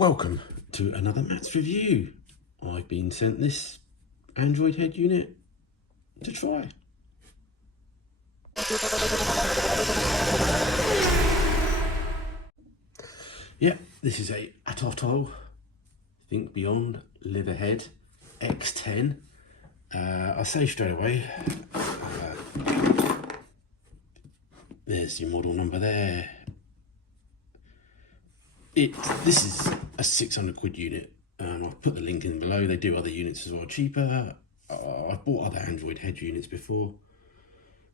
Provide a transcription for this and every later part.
Welcome to another Matt's review. I've been sent this Android head unit to try. Yeah, this is a ATOTO Think Beyond Live Ahead X10. I'll say straight away, there's your model number there. This is a 600 quid unit. I'll put the link in below. They do other units as well cheaper. I've bought other Android head units before.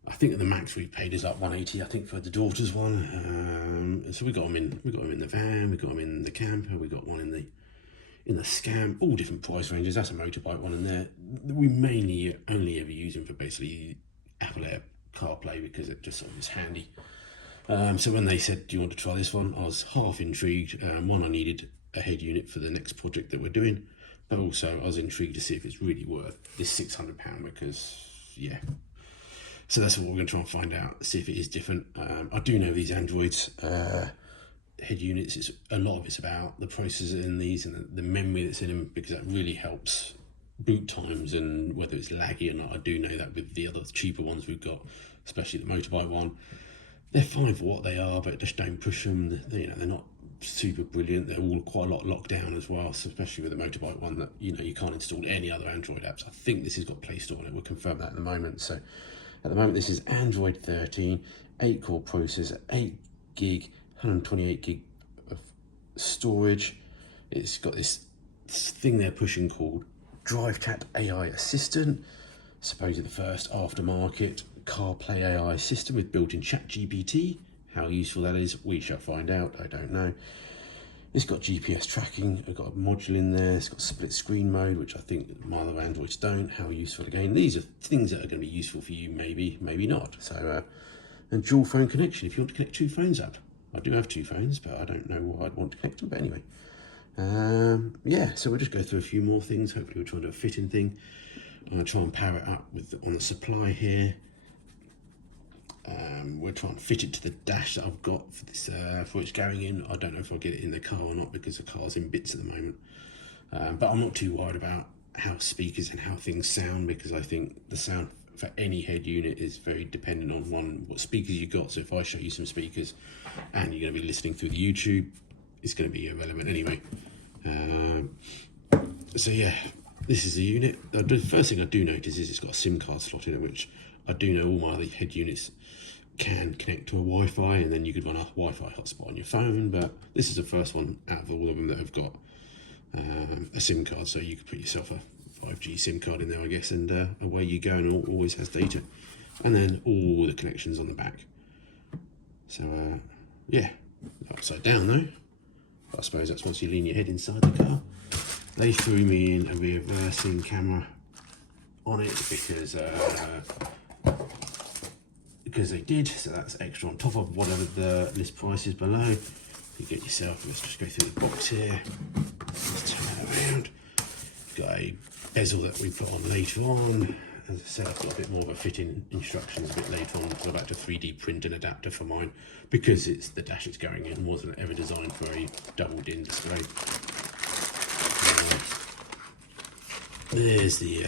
I think the max we paid is up 180. I think for the daughter's one. So we got them in the van. We got them in the camper. We got one in the Scamp. All different price ranges. That's a motorbike one in there. We mainly only ever use them for basically Apple Air CarPlay because it just is handy. So when they said, do you want to try this one, I was half intrigued. One, I needed a head unit for the next project that we're doing, but also I was intrigued to see if it's really worth this £600 because, yeah. So that's what we're going to try and find out, see if it is different. I do know these Androids head units, a lot of it's about the processor in these and the memory that's in them, because that really helps boot times and whether it's laggy or not. I do know that with the other cheaper ones we've got, especially the motorbike one. They're fine for what they are, but just don't push them. They're not super brilliant. They're all quite a lot locked down as well, so especially with the motorbike one that you can't install any other Android apps. I think this has got Play Store on it. We'll confirm that at the moment. So at the moment this is Android 13, 8-core processor, 8 gig, 128 gig of storage. It's got this thing they're pushing called Drive Chat AI Assistant, supposedly the first aftermarket CarPlay AI system with built-in ChatGPT. How useful that is, we shall find out. I don't know. It's got GPS tracking. I've got a module in there. It's got split screen mode, which I think my other Androids don't. How useful again? These are things that are going to be useful for you, maybe not. So, and dual phone connection if you want to connect two phones up. I do have two phones, but I don't know why I'd want to connect them. But anyway, yeah. So we'll just go through a few more things. Hopefully, we'll try to do a fitting thing. I'm going to try and power it up on the supply here. We're trying to fit it to the dash that I've got for this for it's going in. I don't know if I'll get it in the car or not because the car's in bits at the moment. But I'm not too worried about how speakers and how things sound, because I think the sound for any head unit is very dependent on what speakers you got. So if I show you some speakers and you're going to be listening through the YouTube, it's going to be irrelevant anyway. So yeah, this is the unit. The first thing I do notice is it's got a SIM card slot in it, which I do know all my other head units can connect to a Wi-Fi, and then you could run a Wi-Fi hotspot on your phone, but this is the first one out of all of them that have got a SIM card, so you could put yourself a 5G SIM card in there, I guess, and away you go, and it always has data. And then all the connections on the back. So yeah, upside down though. I suppose that's once you lean your head inside the car. They threw me in a reversing camera on it because they did, so that's extra on top of whatever the list price is below. You get yourself, let's just go through the box here, let's turn that around. Got a bezel that we put on later on. As I said, I've got a bit more of a fitting instructions a bit later on. I'm about to 3D print an adapter for mine because the dash it's going in wasn't ever designed for a doubled in display. There's the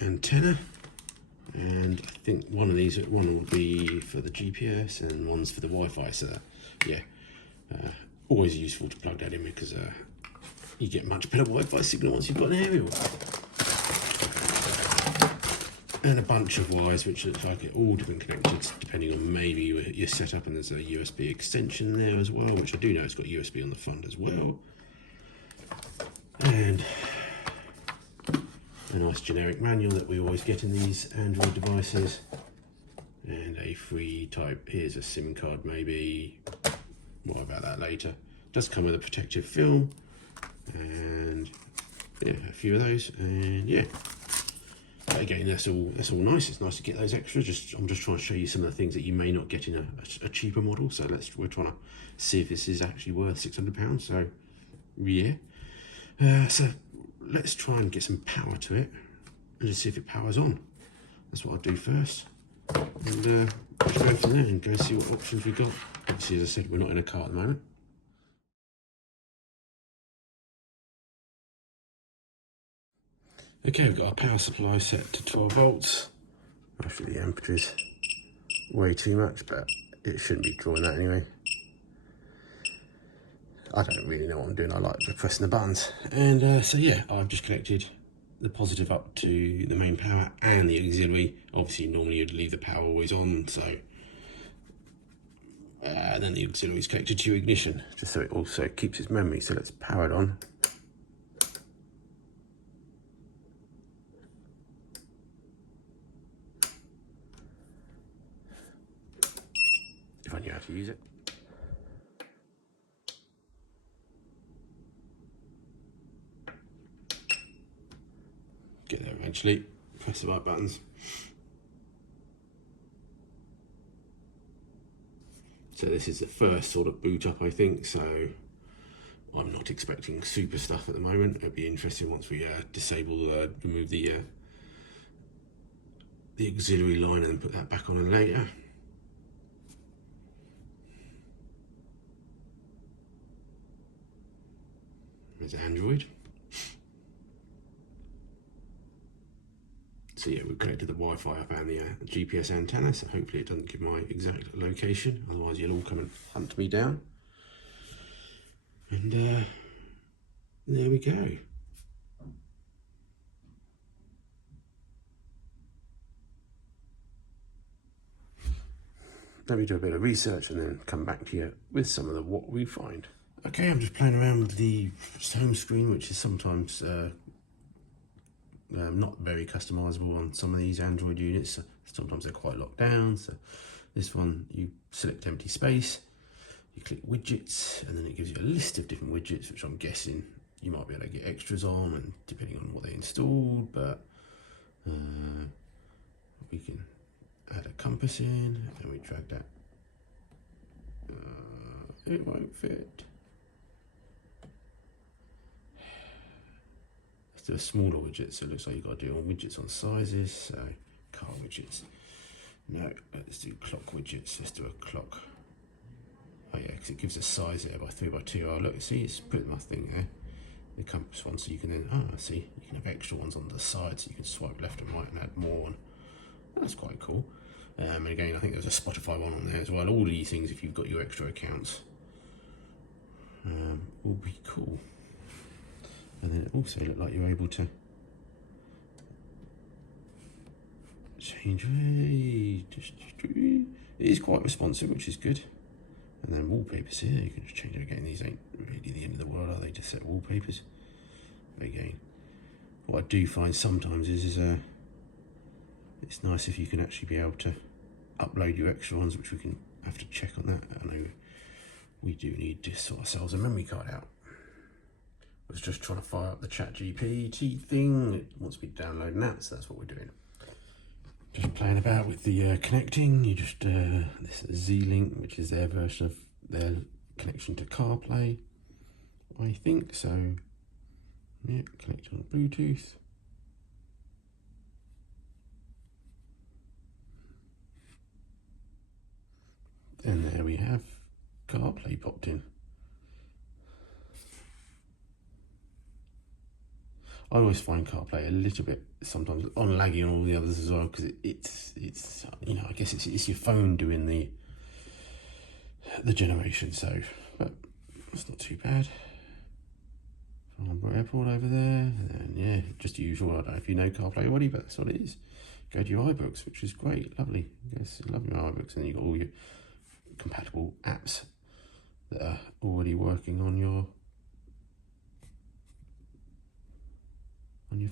antenna, and I think one will be for the GPS and one's for the Wi-Fi. So yeah, always useful to plug that in because you get much better Wi-Fi signal once you've got an aerial. And a bunch of wires which looks like it all different connected depending on maybe your setup, and there's a USB extension there as well, which I do know it's got USB on the front as well. And a nice generic manual that we always get in these Android devices, and a free type. Here's a SIM card, maybe. More about that later. Does come with a protective film, and yeah, a few of those, and yeah. But again, that's all nice. It's nice to get those extras. I'm just trying to show you some of the things that you may not get in a cheaper model. So we're trying to see if this is actually worth £600. So yeah. So let's try and get some power to it and just see if it powers on. That's what I'll do first. and just go from there and go see what options we got. Obviously, as I said, we're not in a car at the moment. Okay, we've got our power supply set to 12 volts. Actually, the ampage is way too much, but it shouldn't be drawing that anyway. I don't really know what I'm doing. I like pressing the buttons. And so yeah, I've just connected the positive up to the main power and the auxiliary. Obviously, normally you'd leave the power always on, so then the auxiliary is connected to your ignition, just so it also keeps its memory. So let's power it on. If I knew how to use it. Get there eventually. Press the right buttons. So this is the first sort of boot up, I think. So I'm not expecting super stuff at the moment. It'll be interesting once we remove the auxiliary line and then put that back on later. There's Android. So yeah, we've connected the Wi-Fi up and the GPS antenna, so hopefully it doesn't give my exact location, otherwise you'll all come and hunt me down. And there we go. Let me do a bit of research and then come back to you with some of what we find. Okay, I'm just playing around with the home screen, which is sometimes not very customizable on some of these Android units. Sometimes they're quite locked down. So this one, you select empty space, you click widgets, and then it gives you a list of different widgets, which I'm guessing you might be able to get extras on, and depending on what they installed. But we can add a compass in, and we drag that. It won't fit. Let's do a smaller widget, so it looks like you've got to do all widgets on sizes. So car widgets. No, let's do clock widgets. Let's do a clock. Oh yeah, because it gives a size there by 3x2. Oh look, see, it's put my thing there, the compass one, so you can then, see, you can have extra ones on the side, so you can swipe left and right and add more on. That's quite cool. And again, I think there's a Spotify one on there as well. All of these things, if you've got your extra accounts, will be cool. And then it also looked like you're able to change. It is quite responsive, which is good. And then wallpapers here, you can just change it again. These ain't really the end of the world, are they? Just set wallpapers. Again, what I do find sometimes is it's nice if you can actually be able to upload your extra ones, which we can have to check on that. I know we do need to sort ourselves a memory card out. I was just trying to fire up the ChatGPT thing. It wants me to download an app, so that's what we're doing. Just playing about with the connecting. You just this is Z-Link, which is their version of their connection to CarPlay, I think. So yeah, connect on Bluetooth. And there we have CarPlay popped in. I always find CarPlay a little bit sometimes on laggy on all the others as well, because it's you know, I guess it's your phone doing the generation. So, but it's not too bad. Farnborough Airport over there, and yeah, just usual. I don't know if you know CarPlay already, but that's what it is. Go to your iBooks, which is great, lovely. Yes, love your iBooks, and you got all your compatible apps that are already working on your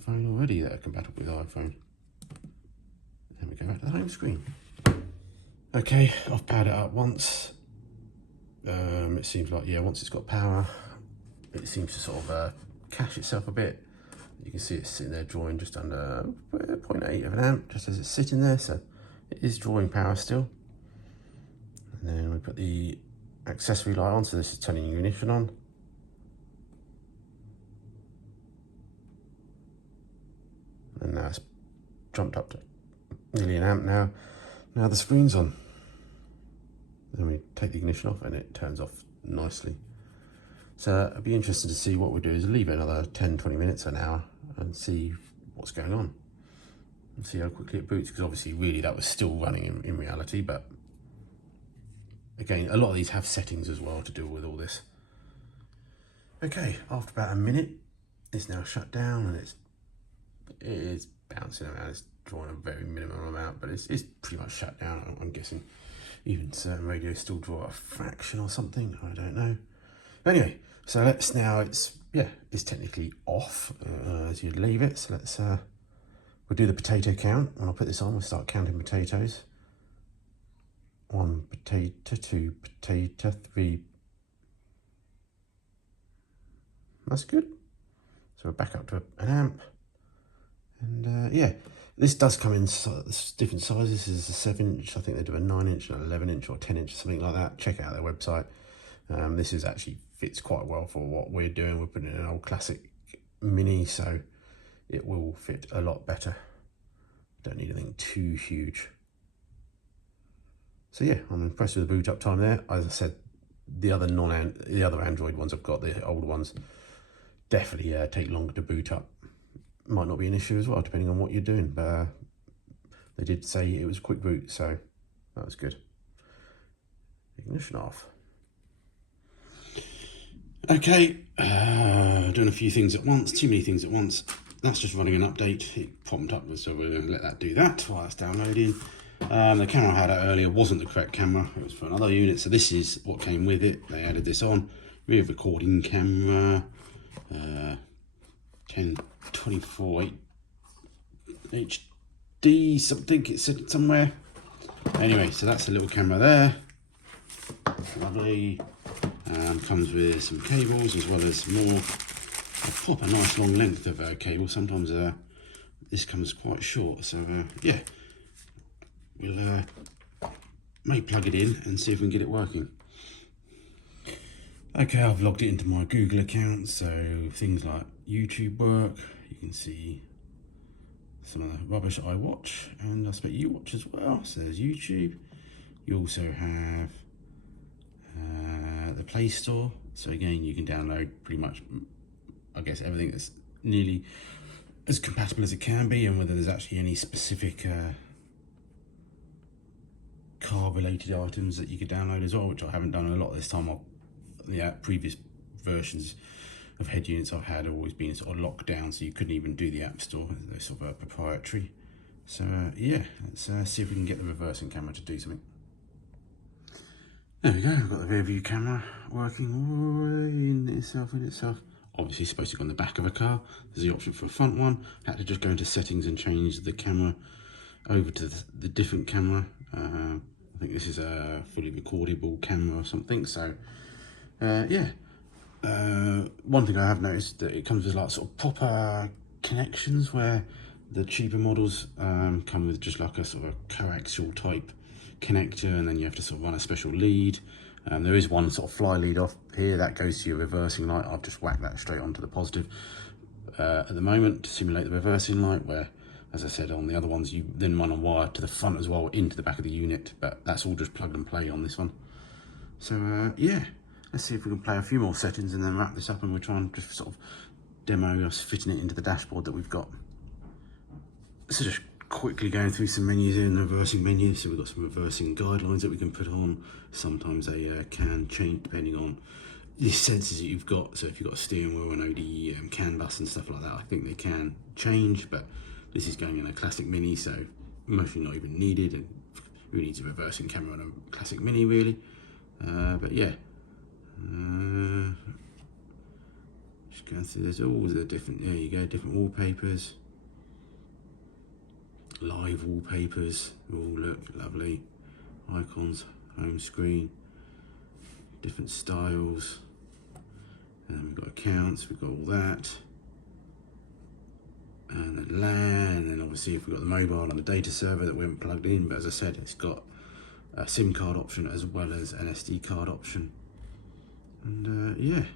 phone already that are compatible with iPhone. Then we go back to the home screen. Okay, I've powered it up once. It seems like, yeah, once it's got power, it seems to sort of cache itself a bit. You can see it's sitting there drawing just under 0.8 of an amp, just as it's sitting there, so it is drawing power still. And then we put the accessory light on, so this is turning your ignition on. And now it's jumped up to nearly an amp now. Now the screen's on. Then we take the ignition off and it turns off nicely. So I'd be interested to see what we do is leave it another 10-20 minutes, an hour, and see what's going on. And see how quickly it boots, because obviously really that was still running in reality, but again, a lot of these have settings as well to deal with all this. Okay, after about a minute, it's now shut down and it is bouncing around. It's drawing a very minimum amount, but it's pretty much shut down. I'm guessing even certain radios still draw a fraction or something. I don't know. Anyway, so let's now, it's technically off as you'd leave it. So let's, we'll do the potato count. When I put this on, we'll start counting potatoes. 1 potato, 2 potato, 3. That's good. So we're back up to an amp. And yeah, this does come in different sizes. This is a 7-inch. I think they do a 9-inch, an 11-inch, or 10-inch, something like that. Check out their website. This is actually fits quite well for what we're doing. We're putting in an old classic mini, so it will fit a lot better. Don't need anything too huge. So yeah, I'm impressed with the boot up time there. As I said, the other Android ones I've got, the old ones, definitely take longer to boot up. Might not be an issue as well, depending on what you're doing. But they did say it was a quick boot, so that was good. Ignition off. Okay, doing a few things at once, too many things at once. That's just running an update. It popped up, so we're going to let that do that while it's downloading. The camera I had out earlier wasn't the correct camera. It was for another unit, so this is what came with it. They added this on. Rear recording camera, 1024 HD something, it said somewhere. Anyway, so that's a little camera there. Lovely. Comes with some cables as well as more. I pop a nice long length of cable. Sometimes this comes quite short, so yeah, we'll may plug it in and see if we can get it working. Okay, I've logged it into my Google account, so things like YouTube work. You can see some of the rubbish I watch, and I expect you watch as well. So there's YouTube. You also have the Play Store. So again, you can download pretty much, I guess, everything that's nearly as compatible as it can be, and whether there's actually any specific car-related items that you could download as well, which I haven't done a lot this time. The previous versions of head units I've had have always been sort of locked down, so you couldn't even do the App Store. They're sort of proprietary. So yeah, let's see if we can get the reversing camera to do something. There we go, I've got the rear view camera working in itself. Obviously supposed to go on the back of a car. There's the option for a front one. Had to just go into settings and change the camera over to the different camera. I think this is a fully recordable camera or something, so yeah. One thing I have noticed that it comes with like sort of proper connections, where the cheaper models come with just like a sort of coaxial type connector, and then you have to sort of run a special lead. There is one sort of fly lead off here that goes to your reversing light. I've just whacked that straight onto the positive at the moment to simulate the reversing light, where, as I said, on the other ones you then run a wire to the front as well into the back of the unit, but that's all just plug and play on this one. So yeah, let's see if we can play a few more settings and then wrap this up, and we'll try and just sort of demo us fitting it into the dashboard that we've got. So just quickly going through some menus in the reversing menu. So we've got some reversing guidelines that we can put on. Sometimes they can change depending on the sensors that you've got. So if you've got a steering wheel and OD CAN bus and stuff like that, I think they can change, but this is going in a classic mini, so mostly not even needed, and who needs a reversing camera on a classic mini really. But yeah, just going through, there's all the different, there you go, different wallpapers. Live wallpapers, all look lovely. Icons, home screen, different styles. And then we've got accounts, we've got all that. And then LAN, and then obviously if we've got the mobile and the data server that we haven't plugged in, but as I said, it's got a SIM card option as well as an SD card option. And yeah.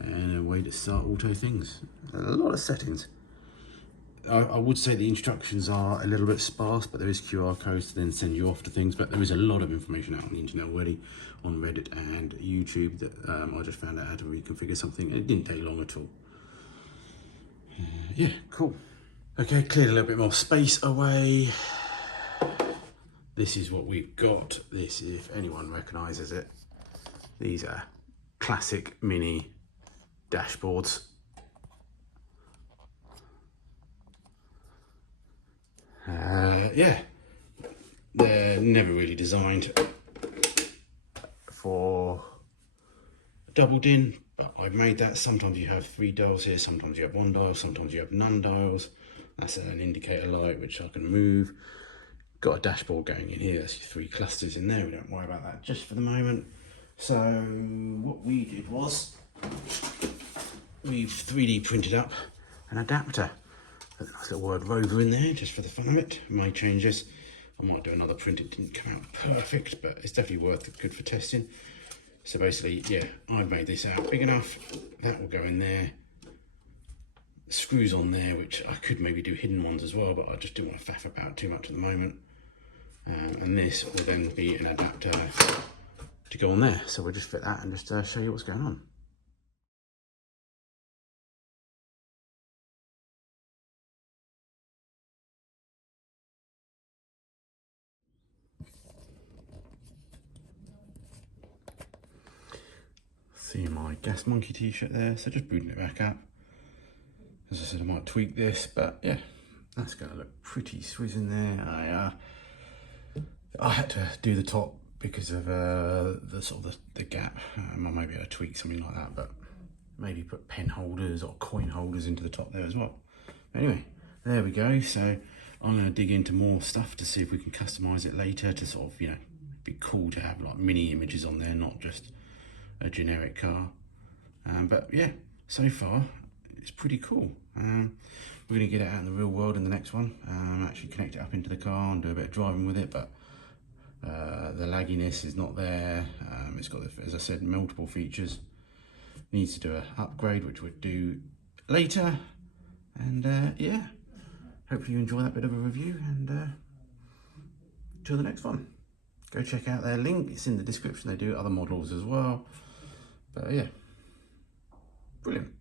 And a way to start auto things. A lot of settings. I would say the instructions are a little bit sparse, but there is QR codes to then send you off to things. But there is a lot of information out on the internet already, on Reddit and YouTube, that I just found out how to reconfigure something, and it didn't take long at all. Yeah, cool. Okay, cleared a little bit more space away. This is what we've got. This, if anyone recognises it, these are classic mini dashboards. Yeah, they're never really designed for double din, but I've made that. Sometimes you have 3 dials here, sometimes you have 1 dial, sometimes you have none dials. That's an indicator light which I can move. Got a dashboard going in here. That's 3 clusters in there. We don't worry about that just for the moment. So what we did was we've 3D printed up an adapter. Put a nice little word Rover in there just for the fun of it. I may change this. I might do another print. It didn't come out perfect, but it's definitely worth it, good for testing. So basically, yeah, I've made this out big enough. That will go in there. Screws on there, which I could maybe do hidden ones as well, but I just don't want to faff about too much at the moment. And this will then be an adapter to go on there. So we'll just fit that and just show you what's going on. See my Gas Monkey t-shirt there, so just booting it back up. As I said, I might tweak this, but yeah, that's going to look pretty swizz in there. I had to do the top because of the sort of the gap. I might be able to tweak something like that, but maybe put pen holders or coin holders into the top there as well. Anyway, there we go. So I'm going to dig into more stuff to see if we can customize it later to sort of, you know, be cool to have like mini images on there, not just a generic car. But yeah, so far it's pretty cool. We're going to get it out in the real world in the next one, actually connect it up into the car and do a bit of driving with it, but the lagginess is not there. It's got, as I said, multiple features. Needs to do an upgrade, which we'll do later. And yeah, hopefully you enjoy that bit of a review, and till the next one. Go check out their link, it's in the description. They do other models as well. But yeah, brilliant.